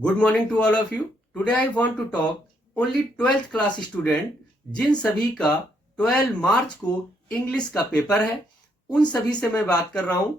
Good morning to all of you. Today I want to talk only 12th class student जिन सभी का 12 मार्च को English का paper है, उन सभी से मैं बात कर रहा हूं।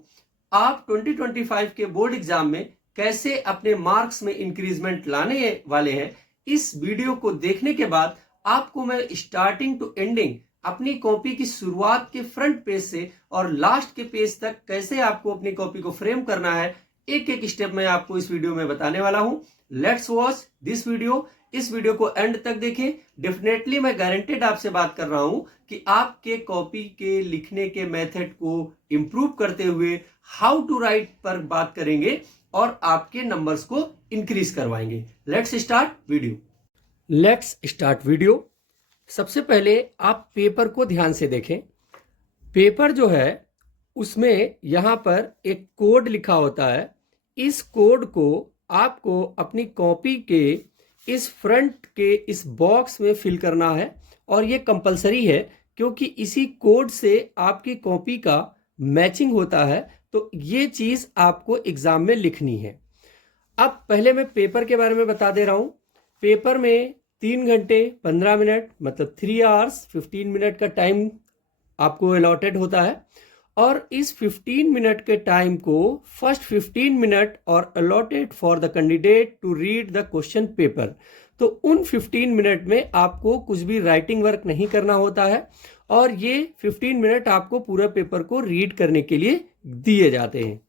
आप 2025 के बोर्ड एग्जाम में कैसे अपने मार्क्स में इंक्रीजमेंट लाने वाले हैं, इस वीडियो को देखने के बाद आपको मैं स्टार्टिंग टू एंडिंग अपनी कॉपी की शुरुआत के फ्रंट पेज से और लास्ट के पेज तक कैसे आपको अपनी कॉपी को फ्रेम करना है, एक एक स्टेप मैं आपको इस वीडियो में बताने वाला हूं। Let's watch this video. इस वीडियो को एंड तक देखें। डेफिनेटली मैं गारंटेड आपसे बात कर रहा हूं कि आपके कॉपी के लिखने के मेथड को इंप्रूव करते हुए हाउ टू राइट पर बात करेंगे और आपके नंबर्स को इंक्रीज करवाएंगे। Let's start video. सबसे पहले आप पेपर को ध्यान से देखें। पेपर जो है उसमें यहां पर एक कोड लिखा होता है। इस कोड को आपको अपनी कॉपी के इस फ्रंट के इस बॉक्स में फिल करना है और ये कंपलसरी है क्योंकि इसी कोड से आपकी कॉपी का मैचिंग होता है। तो ये चीज आपको एग्जाम में लिखनी है। अब पहले मैं पेपर के बारे में बता दे रहा हूं। पेपर में 3 घंटे 15 मिनट मतलब 3 आवर्स 15 मिनट का टाइम आपको अलॉटेड होता है और इस 15 मिनट के टाइम को फर्स्ट 15 मिनट और allotted for the candidate to read the question paper. तो उन 15 मिनट में आपको कुछ भी राइटिंग वर्क नहीं करना होता है और ये 15 मिनट आपको पूरा पेपर को रीड करने के लिए दिए जाते हैं।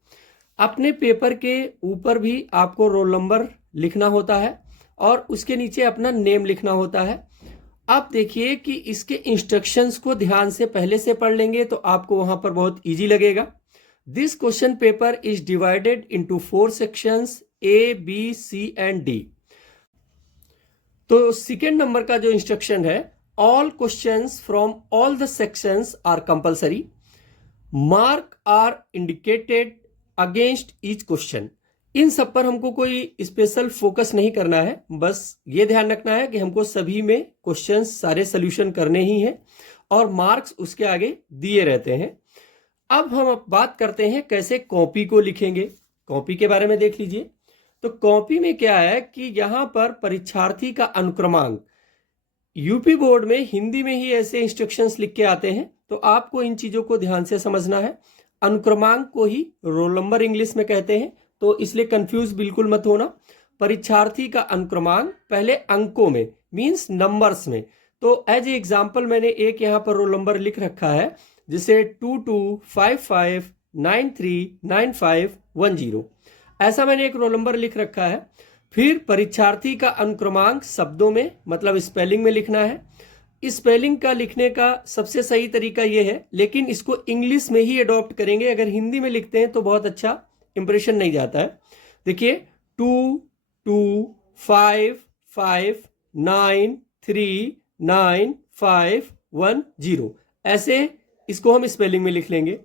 अपने पेपर के ऊपर भी आपको रोल नंबर लिखना होता है और उसके नीचे अपना नेम लिखना होता है। आप देखिए कि इसके इंस्ट्रक्शंस को ध्यान से पहले से पढ़ लेंगे तो आपको वहां पर बहुत इजी लगेगा। This question paper is divided into 4 sections A, B, C and D। तो सेकेंड नंबर का जो इंस्ट्रक्शन है, all questions from all the sections are compulsory. Mark are indicated against each question. इन सब पर हमको कोई स्पेशल फोकस नहीं करना है, बस ये ध्यान रखना है कि हमको सभी में क्वेश्चंस सारे सोल्यूशन करने ही हैं और मार्क्स उसके आगे दिए रहते हैं। अब हम बात करते हैं कैसे कॉपी को लिखेंगे। कॉपी के बारे में देख लीजिए। तो कॉपी में क्या है कि यहाँ पर परीक्षार्थी का अनुक्रमांक, यूपी बोर्ड में हिंदी में ही ऐसे इंस्ट्रक्शंस लिख के आते हैं तो आपको इन चीजों को ध्यान से समझना है। अनुक्रमांक को ही रोल नंबर इंग्लिश में कहते हैं, तो इसलिए कंफ्यूज बिल्कुल मत होना। परीक्षार्थी का अनुक्रमांक पहले अंकों में मींस नंबर्स में। तो एज ए एग्जांपल मैंने एक यहाँ पर रोल नंबर लिख रखा है जिसे 2255939510। ऐसा मैंने एक रोल नंबर लिख रखा है। फिर परीक्षार्थी का अनुक्रमांक शब्दों में मतलब स्पेलिंग में लिखना है। स्पेलिंग का लिखने का सबसे सही तरीका यह है, लेकिन इसको इंग्लिश में ही अडॉप्ट करेंगे। अगर हिंदी में लिखते हैं तो बहुत अच्छा इंप्रेशन नहीं जाता है। देखिए 2255939510 ऐसे इसको हम स्पेलिंग में लिख लेंगे।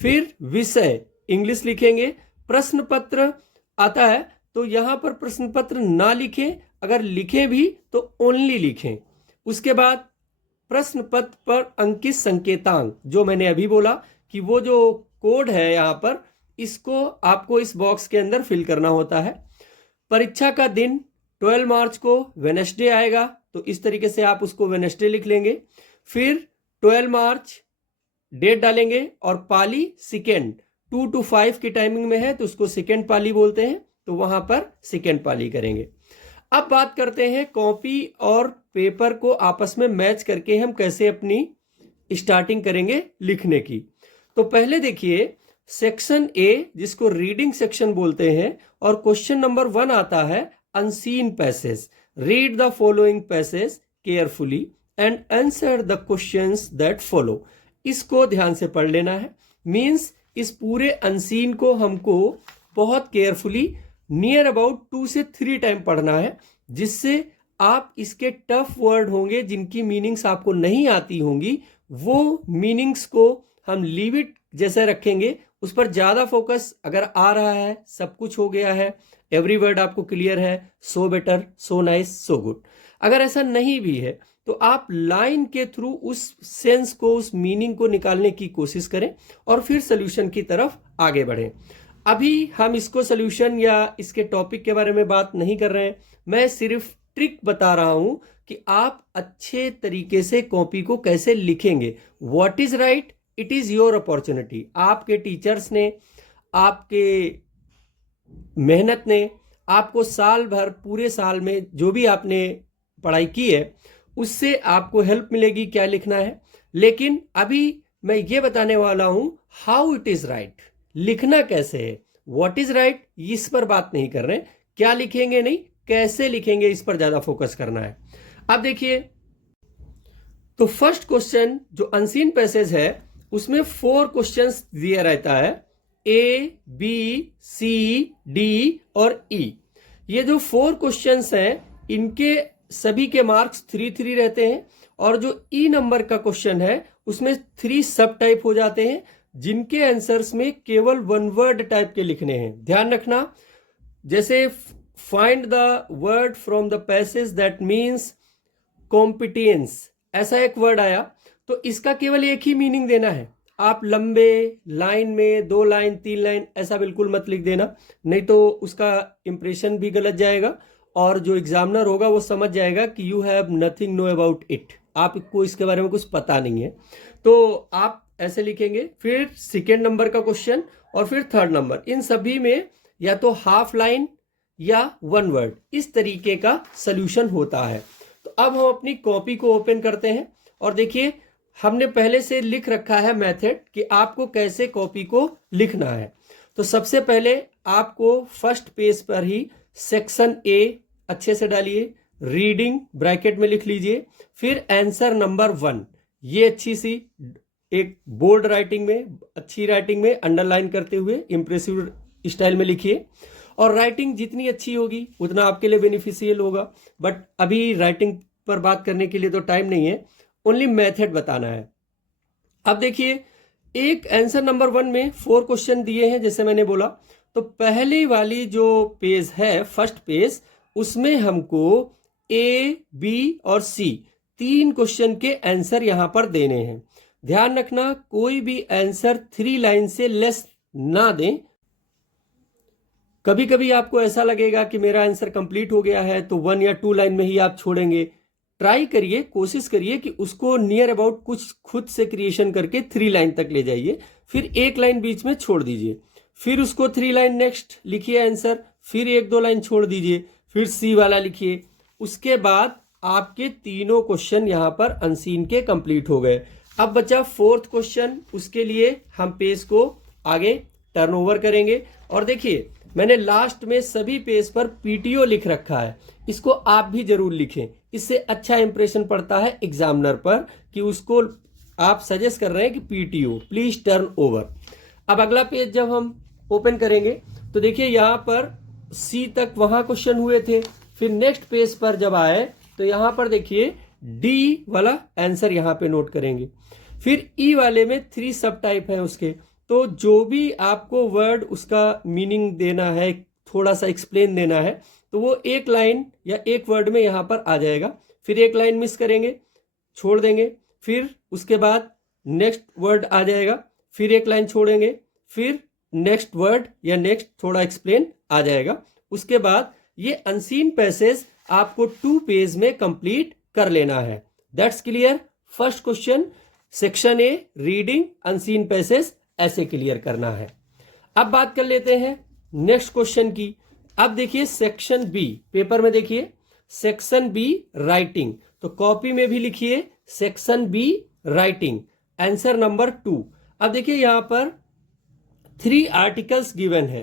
फिर विषय इंग्लिश लिखेंगे। प्रश्न पत्र आता है तो यहां पर प्रश्न पत्र ना लिखें, अगर लिखें भी तो ओनली लिखें। उसके बाद प्रश्न पत्र पर अंकित संकेतांक, जो मैंने अभी बोला कि वो जो कोड है यहां पर, इसको आपको इस बॉक्स के अंदर फिल करना होता है। परीक्षा का दिन 12 मार्च को वेडनेसडे आएगा तो इस तरीके से आप उसको वेडनेसडे लिख लेंगे। फिर 12 मार्च डेट डालेंगे और पाली सेकेंड 2 to 5 की टाइमिंग में है तो उसको सेकेंड पाली बोलते हैं, तो वहां पर सेकेंड पाली करेंगे। अब बात करते हैं कॉपी और पेपर को आपस में मैच करके हम कैसे अपनी स्टार्टिंग करेंगे लिखने की। तो पहले देखिए सेक्शन ए, जिसको रीडिंग सेक्शन बोलते हैं, और क्वेश्चन नंबर 1 आता है unseen passage. Read the following passage carefully and answer the questions that follow. इसको ध्यान से पढ़ लेना है। मींस इस पूरे अनसीन को हमको बहुत केयरफुली नियर अबाउट 2 से 3 टाइम पढ़ना है, जिससे आप इसके टफ वर्ड होंगे जिनकी मीनिंग्स आपको नहीं आती होंगी, वो मीनिंग्स को हम लीव इट जैसे रखेंगे। उस पर ज्यादा फोकस अगर आ रहा है, सब कुछ हो गया है, एवरी वर्ड आपको क्लियर है, so better, so nice, so good. अगर ऐसा नहीं भी है तो आप लाइन के थ्रू उस सेंस को, उस मीनिंग को निकालने की कोशिश करें और फिर सोल्यूशन की तरफ आगे बढ़ें। अभी हम इसको सोल्यूशन या इसके टॉपिक के बारे में बात नहीं कर रहे हैं, मैं सिर्फ ट्रिक बता रहा हूं कि आप अच्छे तरीके से कॉपी को कैसे लिखेंगे। What is right, it is your opportunity. आपके टीचर्स ने, आपके मेहनत ने आपको साल भर, पूरे साल में जो भी आपने पढ़ाई की है उससे आपको हेल्प मिलेगी क्या लिखना है। लेकिन अभी मैं ये बताने वाला हूं हाउ इट इज राइट, लिखना कैसे है। व्हाट इज राइट इस पर बात नहीं कर रहे हैं, क्या लिखेंगे नहीं, कैसे लिखेंगे इस पर ज्यादा फोकस करना है। अब देखिए, तो फर्स्ट क्वेश्चन जो अनसीन पैसेज है उसमें 4 क्वेश्चंस दिया रहता है, ए बी सी डी और ई। ये जो 4 क्वेश्चंस हैं इनके सभी के मार्क्स 3-3 रहते हैं, और जो ई नंबर का क्वेश्चन है उसमें 3 सब टाइप हो जाते हैं, जिनके आंसर्स में केवल 1 वर्ड टाइप के लिखने हैं। ध्यान रखना, जैसे find the word from the passage that means competence, ऐसा एक वर्ड आया तो इसका केवल एक ही मीनिंग देना है। आप लंबे लाइन में 2 लाइन 3 लाइन ऐसा बिल्कुल मत लिख देना, नहीं तो उसका इंप्रेशन भी गलत जाएगा और जो एग्जामिनर होगा वो समझ जाएगा कि you have nothing know about it, आपको इसके बारे में कुछ पता नहीं है। तो आप ऐसे लिखेंगे, फिर सेकेंड नंबर का क्वेश्चन और फिर थर्ड नंबर, इन सभी में या तो हाफ लाइन या 1 वर्ड, इस तरीके का सोल्यूशन होता है। तो अब हम अपनी कॉपी को ओपन करते हैं और देखिए हमने पहले से लिख रखा है मेथड कि आपको कैसे कॉपी को लिखना है। तो सबसे पहले आपको फर्स्ट पेज पर ही सेक्शन ए अच्छे से डालिए, रीडिंग ब्रैकेट में लिख लीजिए, फिर आंसर नंबर 1 ये अच्छी सी एक बोल्ड राइटिंग में, अच्छी राइटिंग में अंडरलाइन करते हुए इंप्रेसिव स्टाइल में लिखिए। और राइटिंग जितनी अच्छी होगी उतना आपके लिए बेनिफिशियल होगा, बट अभी राइटिंग पर बात करने के लिए तो टाइम नहीं है, ओनली मेथड बताना है। अब देखिए, एक आंसर नंबर 1 में 4 क्वेश्चन दिए हैं जैसे मैंने बोला। तो पहली वाली जो पेज है, फर्स्ट पेज, उसमें हमको ए बी और सी 3 क्वेश्चन के आंसर यहां पर देने हैं। ध्यान रखना, कोई भी आंसर 3 लाइन से लेस ना दें। कभी कभी आपको ऐसा लगेगा कि मेरा आंसर कंप्लीट हो गया है तो 1 या 2 लाइन में ही आप छोड़ेंगे। ट्राई करिए, कोशिश करिए कि उसको नियर अबाउट कुछ खुद से क्रिएशन करके 3 लाइन तक ले जाइए, फिर 1 लाइन बीच में छोड़ दीजिए, फिर उसको 3 लाइन नेक्स्ट लिखिए आंसर, फिर 1-2 लाइन छोड़ दीजिए, फिर सी वाला लिखिए। उसके बाद आपके तीनों क्वेश्चन यहां पर अनसीन के कंप्लीट हो गए। अब बचा 4th क्वेश्चन, उसके लिए हम पेज को आगे टर्न ओवर करेंगे। और देखिए, मैंने लास्ट में सभी पेज पर पीटीओ लिख रखा है, इसको आप भी जरूर लिखें, इससे अच्छा इंप्रेशन पड़ता है एग्जामिनर पर कि उसको आप सजेस्ट कर रहे हैं कि पीटीओ प्लीज टर्न ओवर। अब अगला पेज जब हम ओपन करेंगे तो देखिए यहां पर सी तक वहां क्वेश्चन हुए थे, फिर नेक्स्ट पेज पर जब आए तो यहां पर देखिए डी वाला आंसर यहां पे नोट करेंगे, फिर ई वाले में 3 सब टाइप है उसके। तो जो भी आपको वर्ड उसका मीनिंग देना है, थोड़ा सा एक्सप्लेन देना है, तो वो 1 लाइन या 1 वर्ड में यहां पर आ जाएगा। फिर 1 लाइन मिस करेंगे, छोड़ देंगे, फिर उसके बाद नेक्स्ट वर्ड आ जाएगा, फिर 1 लाइन छोड़ेंगे, फिर नेक्स्ट वर्ड या नेक्स्ट थोड़ा एक्सप्लेन आ जाएगा। उसके बाद ये अनसीन पैसेज आपको 2 पेज में कंप्लीट कर लेना है। That's clear. First question section A reading unseen passage ऐसे क्लियर करना है। अब बात कर लेते हैं नेक्स्ट क्वेश्चन की। अब देखिए सेक्शन बी, पेपर में देखिए सेक्शन बी राइटिंग, तो कॉपी में भी लिखिए section be writing, answer number 2। अब देखिए यहां पर 3 आर्टिकल्स गिवन है।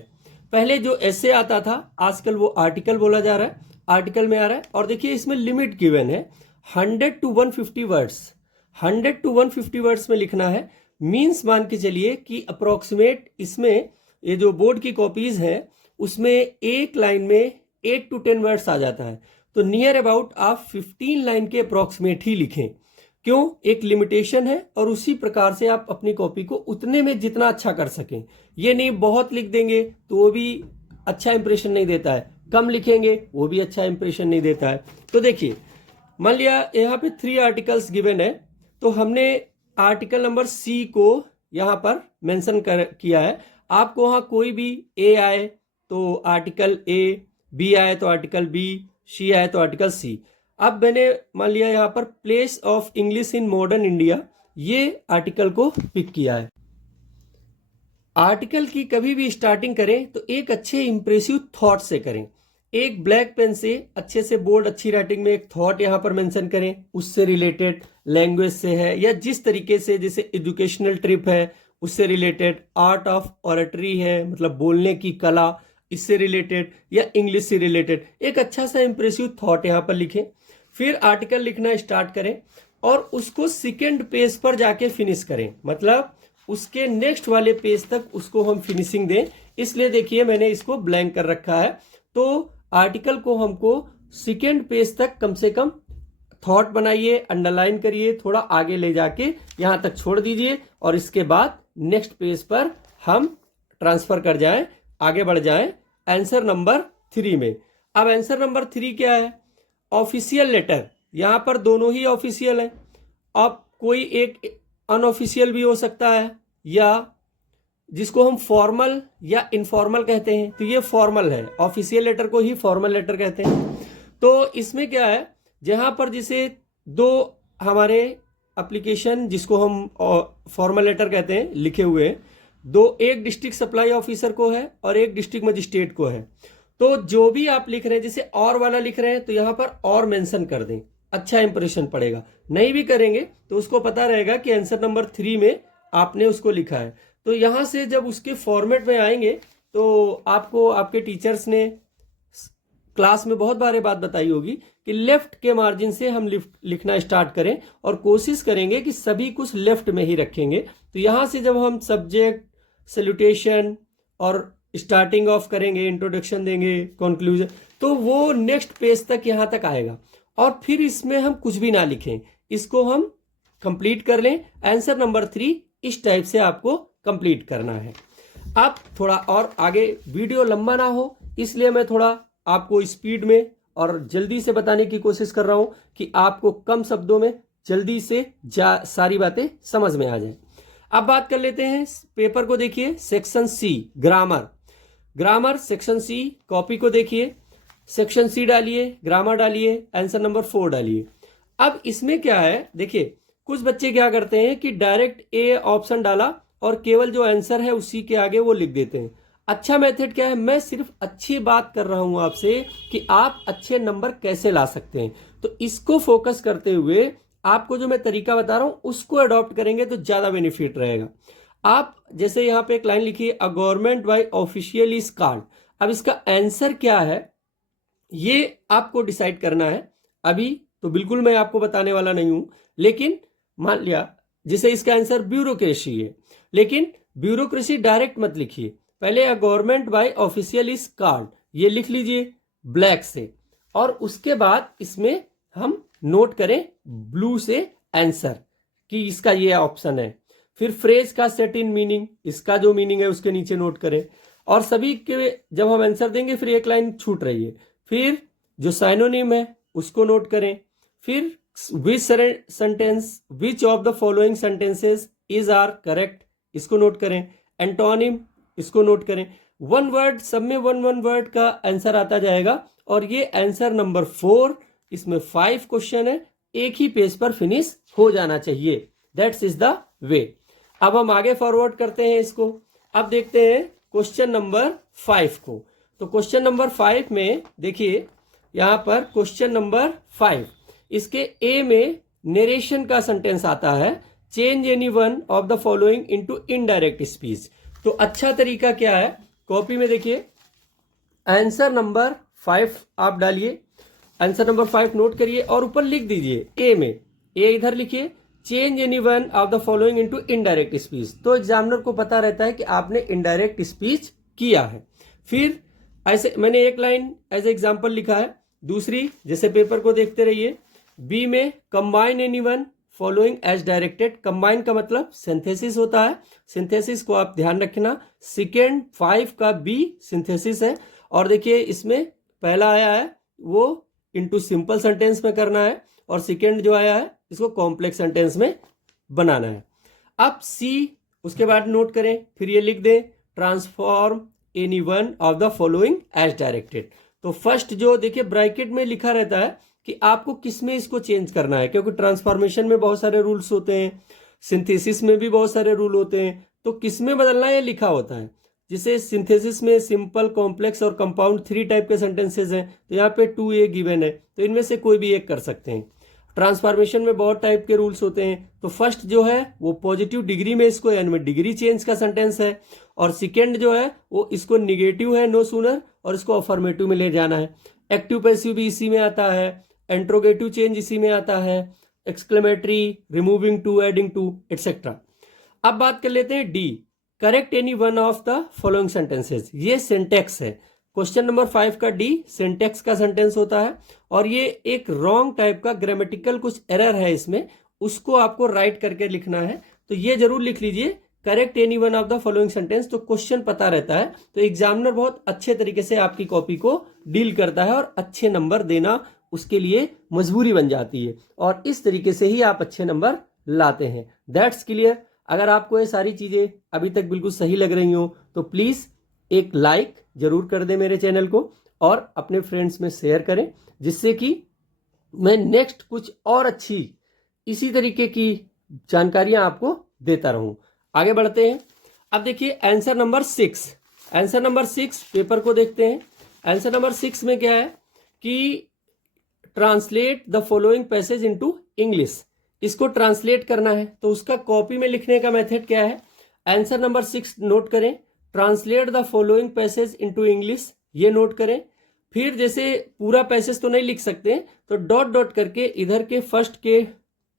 पहले जो ऐसे आता था आजकल वो आर्टिकल बोला जा रहा है, आर्टिकल में आ रहा है। और देखिए इसमें लिमिट गिवन है 100 to 150 वर्ड्स, 100 to 150 वर्ड्स में लिखना है। मीन्स मान के चलिए कि अप्रोक्सीमेट इसमें ये जो बोर्ड की कॉपीज हैं उसमें 1 लाइन में 8 to 10 वर्ड्स आ जाता है, तो नियर अबाउट आप 15 लाइन के अप्रोक्सीमेट ही लिखें। क्यों? एक लिमिटेशन है और उसी प्रकार से आप अपनी कॉपी को उतने में जितना अच्छा कर सकें। ये नहीं बहुत लिख देंगे तो वो भी अच्छा इंप्रेशन नहीं देता है, कम लिखेंगे वो भी अच्छा इंप्रेशन नहीं देता है। तो देखिए मान लिया यहाँ पे 3 आर्टिकल्स गिवन है, तो हमने आर्टिकल नंबर सी को यहाँ पर मेंशन किया है। आपको वहाँ कोई भी ए आए तो आर्टिकल ए, बी आए तो आर्टिकल बी, सी आए तो आर्टिकल सी। अब मैंने मान लिया यहाँ पर place of English in modern India, ये आर्टिकल को पिक किया है। आर्टिकल की कभी भी स्टार्टिंग करें तो एक अच्छे इंप्रेसिव थॉट से करें। एक ब्लैक पेन से अच्छे से बोल्ड अच्छी राइटिंग में एक थॉट यहाँ पर मेंशन करें, उससे रिलेटेड लैंग्वेज से है या जिस तरीके से, जैसे एजुकेशनल ट्रिप है उससे रिलेटेड, आर्ट ऑफ ऑरेटरी है मतलब बोलने की कला, इससे रिलेटेड, या इंग्लिश से रिलेटेड, एक अच्छा सा इंप्रेसिव थॉट यहाँ पर लिखें। फिर आर्टिकल लिखना स्टार्ट करें और उसको सेकेंड पेज पर जाके फिनिश करें, मतलब उसके नेक्स्ट वाले पेज तक उसको हम फिनिशिंग दें। इसलिए देखिए मैंने इसको ब्लैंक कर रखा है। तो आर्टिकल को हमको सेकेंड पेज तक कम से कम थॉट बनाइए, अंडरलाइन करिए, थोड़ा आगे ले जाके यहां तक छोड़ दीजिए और इसके बाद नेक्स्ट पेज पर हम ट्रांसफर कर जाएं, आगे बढ़ जाएं आंसर नंबर 3 में। अब आंसर नंबर 3 क्या है? Official letter. यहां पर दोनों ही ऑफिशियल है। अब कोई एक अनऑफिशियल भी हो सकता है या जिसको हम फॉर्मल या इनफॉर्मल कहते हैं, तो ये फॉर्मल है। ऑफिशियल लेटर को ही फॉर्मल लेटर कहते हैं। तो इसमें क्या है, जहां पर जिसे दो हमारे एप्लीकेशन जिसको हम फॉर्मल लेटर कहते हैं लिखे हुए हैं, दो, एक डिस्ट्रिक्ट सप्लाई ऑफिसर को है और एक डिस्ट्रिक्ट मजिस्ट्रेट को है। तो जो भी आप लिख रहे हैं, जैसे और वाला लिख रहे हैं तो यहां पर और मेंशन कर दें, अच्छा इंप्रेशन पड़ेगा। नहीं भी करेंगे तो उसको पता रहेगा कि आंसर नंबर 3 में आपने उसको लिखा है। तो यहां से जब उसके फॉर्मेट में आएंगे तो आपको आपके टीचर्स ने क्लास में बहुत बार बात बताई होगी कि लेफ्ट के मार्जिन से हम लिखना स्टार्ट करें और कोशिश करेंगे कि सभी कुछ लेफ्ट में ही रखेंगे। तो यहां से जब हम सब्जेक्ट, सैल्यूटेशन और स्टार्टिंग ऑफ करेंगे, इंट्रोडक्शन देंगे, कंक्लूजन, तो वो नेक्स्ट पेज तक यहां तक आएगा। और फिर इसमें हम कुछ भी ना लिखें, इसको हम कंप्लीट कर लें। आंसर नंबर 3 इस टाइप से आपको कंप्लीट करना है। आप थोड़ा और आगे, वीडियो लंबा ना हो इसलिए मैं थोड़ा आपको स्पीड में और जल्दी से बताने की कोशिश कर रहा हूं कि आपको कम शब्दों में जल्दी से सारी बातें समझ में आ जाए। अब बात कर लेते हैं पेपर को। देखिए section C grammar, grammar section C copy को देखिए, सेक्शन सी डालिए, ग्रामर डालिए, आंसर नंबर 4 डालिए। अब इसमें क्या है, देखिए कुछ बच्चे क्या करते हैं कि डायरेक्ट ए ऑप्शन डाला और केवल जो आंसर है उसी के आगे वो लिख देते हैं। अच्छा मेथड क्या है, मैं सिर्फ अच्छी बात कर रहा हूं आपसे कि आप अच्छे नंबर कैसे ला सकते हैं। तो इसको फोकस करते हुए आपको जो मैं तरीका बता रहा हूं उसको अडॉप्ट करेंगे तो ज्यादा बेनिफिट रहेगा। आप जैसे यहां पे एक लाइन लिखिए, a government by official is called. अब इसका आंसर क्या है ये आपको डिसाइड करना है। अभी तो बिल्कुल मैं आपको बताने वाला नहीं हूं, लेकिन मान लिया जिसे इसका आंसर ब्यूरोक्रेसी है, लेकिन ब्यूरोक्रेसी डायरेक्ट मत लिखिए, पहले a government by official is called ये लिख लीजिए ब्लैक से, और उसके बाद इसमें हम नोट करें ब्लू से आंसर कि इसका ये ऑप्शन है। फिर फ्रेज का सेट इन मीनिंग, इसका जो मीनिंग है उसके नीचे नोट करें। और सभी के जब हम आंसर देंगे फिर एक लाइन छूट रही है, फिर जो साइनोनिम है उसको नोट करें। फिर which sentence, which of the following sentences is are correct, इसको नोट करें। एंटोनिम, इसको नोट करें। वन वर्ड, सब में वन वर्ड का आंसर आता जाएगा। और ये आंसर नंबर 4, इसमें 5 क्वेश्चन है, एक ही पेज पर फिनिश हो जाना चाहिए। That's is the way. अब हम आगे फॉरवर्ड करते हैं इसको। अब देखते हैं क्वेश्चन नंबर 5 को। तो क्वेश्चन नंबर 5 में देखिए यहां पर क्वेश्चन नंबर 5, इसके ए में नरेशन का सेंटेंस आता है, change any one of the following into indirect speech. तो अच्छा तरीका क्या है, कॉपी में देखिए आंसर नंबर 5 आप डालिए, आंसर नंबर 5 नोट करिए और ऊपर लिख दीजिए ए में, ए इधर लिखिए, change any one of the following into indirect speech. तो एग्जामिनर को पता रहता है कि आपने इनडायरेक्ट स्पीच किया है। फिर ऐसे मैंने एक लाइन एज एग्जाम्पल लिखा है, दूसरी जैसे पेपर को देखते रहिए। बी में combine any one following as directed, combine का मतलब सिंथेसिस होता है, सिंथेसिस को आप ध्यान रखना। सेकेंड 5 का बी सिंथेसिस है। और देखिए इसमें पहला आया है वो इनटू सिंपल सेंटेंस में करना है, और सेकेंड जो आया है इसको कॉम्प्लेक्स सेंटेंस में बनाना है। अब सी उसके बाद नोट करें, फिर ये लिख दें transform any one of the following as directed. तो फर्स्ट जो देखिए ब्रैकेट में लिखा रहता है कि आपको किस में इसको चेंज करना है, क्योंकि ट्रांसफॉर्मेशन में बहुत सारे रूल्स होते हैं, सिंथेसिस में भी बहुत सारे रूल होते हैं, तो किस में बदलना है ये लिखा होता है। जिसे सिंथेसिस में सिंपल, कॉम्प्लेक्स और कंपाउंड 3 टाइप के सेंटेंसेस हैं, तो यहाँ पे 2A गिवन है, तो इनमें से कोई भी एक कर सकते हैं। ट्रांसफॉर्मेशन में बहुत टाइप के रूल्स होते हैं, तो फर्स्ट जो है वो पॉजिटिव डिग्री में इसको यानी में डिग्री चेंज का सेंटेंस है, और सेकेंड जो है वो इसको निगेटिव है, नो सूनर, और इसको अफर्मेटिव में ले जाना है। एक्टिव पैसिव भी इसी में आता है, इंट्रोगेटिव चेंज इसी में आता है, exclamatory, removing too, adding too, etcetera. अब बात कर लेते हैं D, correct any one of the following sentences. ये सिंटेक्स है, क्वेश्चन नंबर 5 का डी सिंटेक्स का सेंटेंस होता है, और ये एक रॉन्ग टाइप का ग्रामेटिकल कुछ एरर है इसमें, उसको आपको राइट करके लिखना है। तो ये जरूर लिख लीजिए, correct any one of the following sentence, तो क्वेश्चन पता रहता है, तो एग्जामिनर बहुत अच्छे तरीके से आपकी कॉपी को डील करता है, और अच्छे नंबर देना उसके लिए मजबूरी बन जाती है, और इस तरीके से ही आप अच्छे नंबर लाते हैं। That's clear. अगर आपको ये सारी चीजें अभी तक बिल्कुल सही लग रही हो तो प्लीज एक लाइक जरूर कर दें मेरे चैनल को, और अपने फ्रेंड्स में शेयर करें, जिससे कि मैं नेक्स्ट कुछ और अच्छी इसी तरीके की जानकारियां आपको देता रहूं। आगे बढ़ते हैं। अब देखिए answer number 6, answer number 6 paper को देखते हैं। आंसर नंबर 6 में क्या है कि translate the following passage into English, इसको ट्रांसलेट करना है, तो उसका कॉपी में लिखने का मेथड क्या है। आंसर नंबर 6 नोट करें, translate the following passage into English, ये नोट करें। फिर जैसे पूरा पैसेज तो नहीं लिख सकते, तो डॉट डॉट करके इधर के फर्स्ट के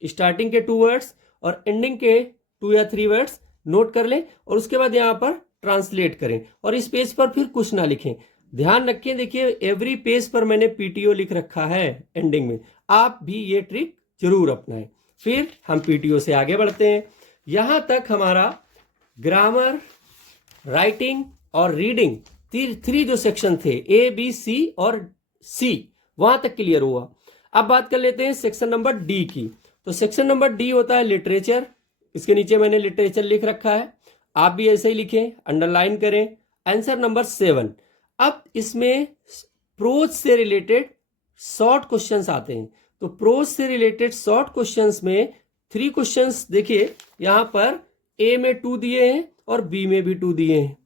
स्टार्टिंग के 2 वर्ड्स और एंडिंग के 2 या 3 वर्ड्स नोट कर लें, और उसके बाद यहाँ पर ट्रांसलेट करें, और इस पेज पर फिर कुछ ना लिखें। ध्यान रखें, देखिए एवरी पेज पर मैंने पीटीओ लिख रखा है एंडिंग में, आप भी ये ट्रिक जरूर अपनाएं। फिर हम पीटीओ से आगे बढ़ते हैं। यहां तक हमारा ग्रामर, राइटिंग और रीडिंग 3 जो सेक्शन थे, A, B, C और C, वहां तक क्लियर हुआ। अब बात कर लेते हैं सेक्शन नंबर डी की। तो सेक्शन नंबर डी होता है लिटरेचर, इसके नीचे मैंने लिटरेचर लिख रखा है, आप भी ऐसे ही लिखें, अंडरलाइन करें। आंसर नंबर 7, अब इसमें प्रोज से रिलेटेड शॉर्ट क्वेश्चंस आते हैं। तो प्रोज से रिलेटेड शॉर्ट क्वेश्चंस में 3 क्वेश्चंस देखिए, यहां पर ए में 2 दिए हैं और बी में भी 2 दिए हैं,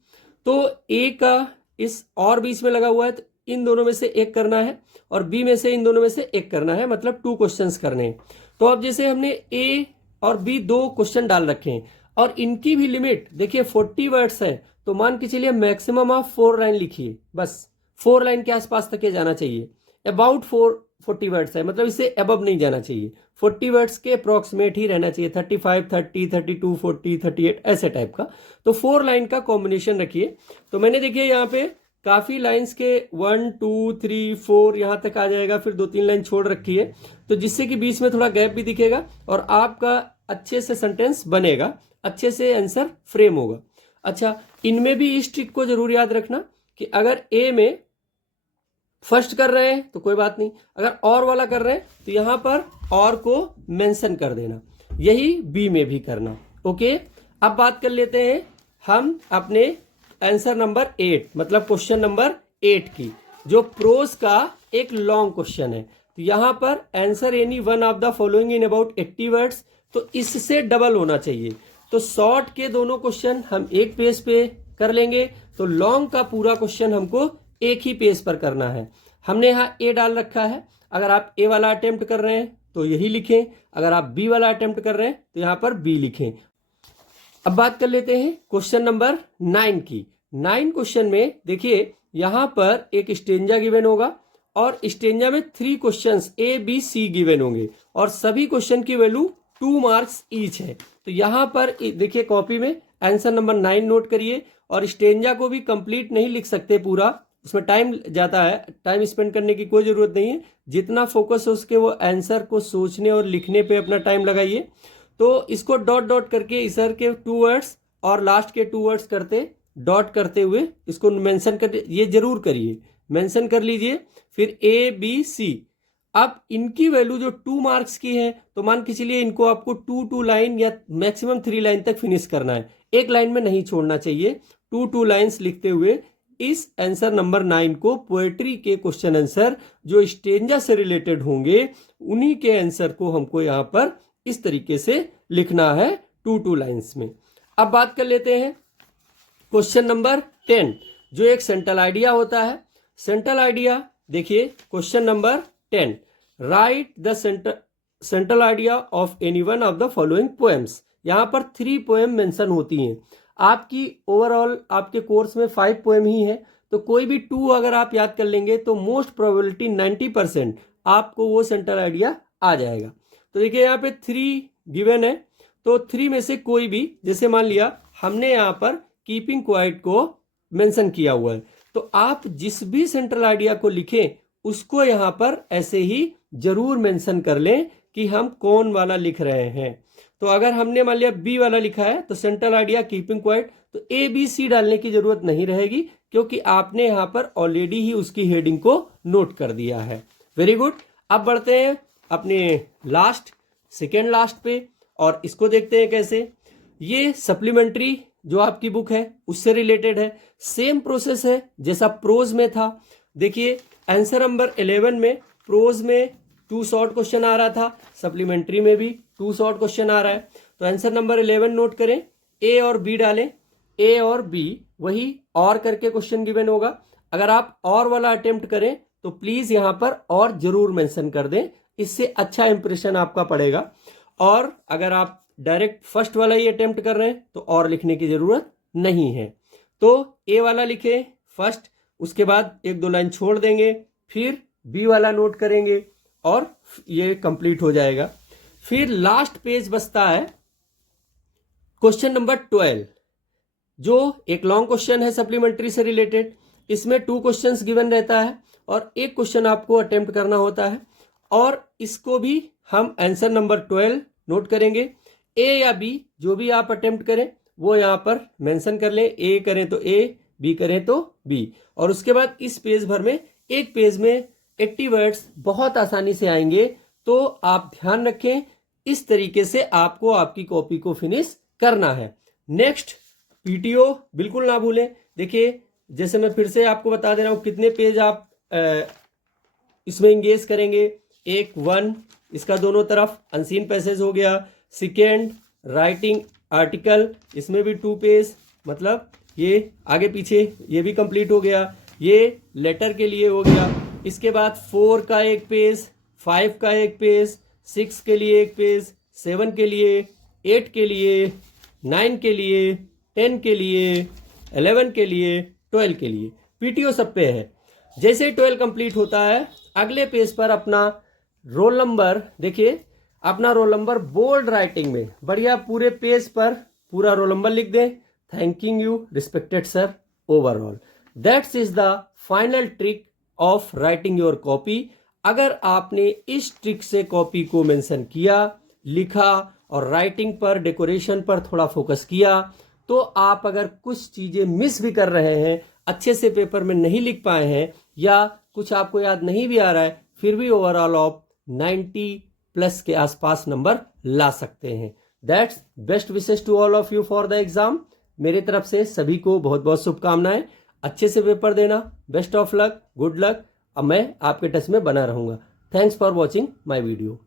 तो ए का इस और बीच में लगा हुआ है, तो इन दोनों में से एक करना है, और बी में से इन दोनों में से एक करना है, मतलब 2 क्वेश्चंस करने हैं। तो अब जैसे हमने ए और बी 2 क्वेश्चन डाल रखे हैं, और इनकी भी लिमिट देखिए 40 वर्ड्स है, तो मान के चलिए मैक्सिमम आप 4 लाइन लिखिए, बस 4 लाइन के आसपास तक ये जाना चाहिए। अबाउट 40 वर्ड्स है, मतलब इससे अबव नहीं जाना चाहिए, 40 वर्ड्स के अप्रोक्सीमेट ही रहना चाहिए, 35, 30, 32, 40, 38 ऐसे टाइप का। तो 4 लाइन का कॉम्बिनेशन रखिए। तो मैंने देखिए यहाँ पे काफी लाइंस के 1, 2, 3, 4 यहाँ तक आ जाएगा, फिर 2-3 लाइन छोड़ रखी है, तो जिससे कि बीच में थोड़ा गैप भी दिखेगा, और आपका अच्छे से सेंटेंस बनेगा, अच्छे से आंसर फ्रेम होगा। अच्छा, इनमें भी इस ट्रिक को जरूर याद रखना कि अगर ए में फर्स्ट कर रहे हैं तो कोई बात नहीं, अगर और वाला कर रहे हैं तो यहां पर और को मेंशन कर देना, यही बी में भी करना। ओके, अब बात कर लेते हैं हम अपने आंसर नंबर 8, मतलब क्वेश्चन नंबर 8 की, जो प्रोज का एक लॉन्ग क्वेश्चन है। तो यहां पर answer any one of the following in about 80 words, तो इससे डबल होना चाहिए। तो शॉर्ट के दोनों क्वेश्चन हम एक पेज पे कर लेंगे, तो लॉन्ग का पूरा क्वेश्चन हमको एक ही पेज पर करना है। हमने यहाँ ए डाल रखा है, अगर आप ए वाला अटेम्प्ट कर रहे हैं तो यही लिखें, अगर आप बी वाला अटेम्प्ट कर रहे हैं तो यहाँ पर बी लिखें। अब बात कर लेते हैं क्वेश्चन नंबर 9 की। 9 क्वेश्चन में देखिए यहाँ पर एक स्टेंजा गिवन होगा, और स्टेंजा में 3 क्वेश्चंस ए, बी, सी गिवन होंगे, और सभी क्वेश्चन की वैल्यू 2 मार्क्स ईच है। तो यहाँ पर देखिए कॉपी में आंसर नंबर 9 नोट करिए, और स्टेंजा को भी कंप्लीट नहीं लिख सकते पूरा, उसमें टाइम जाता है, टाइम स्पेंड करने की कोई जरूरत नहीं है, जितना फोकस हो उसके वो आंसर को सोचने और लिखने पे अपना टाइम लगाइए। तो इसको डॉट डॉट करके इधर के 2 वर्ड्स और लास्ट के 2 वर्ड्स करते डॉट करते हुए इसको मेंशन कर, ये जरूर करिए, मेंशन कर लीजिए। फिर ए, बी, सी, अब इनकी वैल्यू जो 2 मार्क्स की है, तो मान के चलिए इनको आपको 2 लाइन या मैक्सिमम 3 लाइन तक फिनिश करना है, एक लाइन में नहीं छोड़ना चाहिए, टू लाइंस लिखते हुए इस आंसर नंबर 9 को पोएट्री के क्वेश्चन आंसर जो स्टेंजा से रिलेटेड होंगे उन्हीं के आंसर को हमको यहाँ पर इस तरीके से लिखना है टू लाइंस में। अब बात कर लेते हैं क्वेश्चन नंबर 10 जो एक सेंट्रल आइडिया होता है। सेंट्रल आइडिया देखिए question number 10, right the central idea of any one of the following poems. यहाँ पर 3 पोएम मेंशन होती हैं। आपकी ओवरऑल आपके कोर्स में 5 पोएम ही है, तो कोई भी 2 अगर आप याद कर लेंगे तो मोस्ट प्रोबेबिलिटी 90% आपको वो सेंट्रल आइडिया आ जाएगा। तो देखिए यहाँ पे 3 गिवन है, तो 3 में से कोई भी, जैसे मान लिया हमने यहाँ पर कीपिंग क्वाइट को मेंशन किया हुआ है, तो आप जिस भी सेंट्रल आइडिया को लिखें उसको यहाँ पर ऐसे ही जरूर मेंशन कर लें कि हम कौन वाला लिख रहे हैं। तो अगर हमने मान लिया बी वाला लिखा है तो सेंट्रल आइडिया कीपिंग क्वाइट, तो ए बी सी डालने की जरूरत नहीं रहेगी क्योंकि आपने यहाँ पर ऑलरेडी ही उसकी हेडिंग को नोट कर दिया है। Very good. अब बढ़ते हैं अपने सेकेंड लास्ट पे और इसको देखते हैं कैसे। ये सप्लीमेंट्री जो आपकी बुक है उससे रिलेटेड है, सेम प्रोसेस है जैसा प्रोज में था। देखिए आंसर नंबर 11 में प्रोज में 2 शॉर्ट क्वेश्चन आ रहा था, सप्लीमेंट्री में भी 2 शॉर्ट क्वेश्चन आ रहा है। तो आंसर नंबर 11 नोट करें, ए और बी डालें, ए और बी वही और करके क्वेश्चन गिवन होगा। अगर आप और वाला अटेम्प्ट करें तो प्लीज यहां पर और जरूर मेंशन कर दें, इससे अच्छा इंप्रेशन आपका पड़ेगा। और अगर आप डायरेक्ट फर्स्ट वाला ही अटेम्प्ट कर रहे हैं तो और लिखने की जरूरत नहीं है। तो ए वाला लिखे फर्स्ट, उसके बाद 1-2 लाइन छोड़ देंगे, फिर बी वाला नोट करेंगे और ये कंप्लीट हो जाएगा। फिर लास्ट पेज बचता है क्वेश्चन नंबर 12 जो एक लॉन्ग क्वेश्चन है सप्लीमेंट्री से रिलेटेड। इसमें 2 क्वेश्चंस गिवन रहता है और 1 क्वेश्चन आपको अटेम्प्ट करना होता है और इसको भी हम आंसर नंबर 12 नोट करेंगे। ए या बी जो भी आप अटेम्प्ट करें वो यहाँ पर मेंशन कर लें, ए करें तो ए, बी करें तो बी। और उसके बाद इस पेज भर में एक पेज में 80 वर्ड्स बहुत आसानी से आएंगे, तो आप ध्यान रखें इस तरीके से आपको आपकी कॉपी को फिनिश करना है। नेक्स्ट पीटीओ बिल्कुल ना भूलें। देखिए जैसे मैं फिर से आपको बता दे रहा हूं कितने पेज आप इसमें इंगेज करेंगे। 1 इसका दोनों तरफ अनसीन पैसेज हो गया। सेकेंड राइटिंग आर्टिकल, इसमें भी 2 पेज, मतलब ये आगे पीछे ये भी कंप्लीट हो गया। ये लेटर के लिए हो गया। इसके बाद 4 का 1 पेज, 5 का 1 पेज, 6 के लिए 1 पेज, 7 के लिए, 8 के लिए, 9 के लिए, 10 के लिए, 11 के लिए, 12 के लिए। पीटीओ सब पे है। जैसे ही 12 कंप्लीट होता है अगले पेज पर अपना रोल नंबर, देखिए अपना रोल नंबर बोल्ड राइटिंग में बढ़िया पूरे पेज पर पूरा रोल नंबर लिख दें। Thanking you respected sir overall. That's is the final trick of writing your copy. अगर आपने इस ट्रिक से कॉपी को मेंशन किया, लिखा और राइटिंग पर, डेकोरेशन पर थोड़ा फोकस किया, तो आप अगर कुछ चीजें मिस भी कर रहे हैं, अच्छे से पेपर में नहीं लिख पाए हैं या कुछ आपको याद नहीं भी आ रहा है, फिर भी ओवरऑल आप 90+ के आसपास नंबर ला सकते हैं। That's best wishes to all of you for the exam. मेरे तरफ से सभी को बहुत बहुत शुभकामनाएं। अच्छे से पेपर देना। Best of luck, good luck. अब मैं आपके टच में बना रहूंगा। Thanks for watching my video.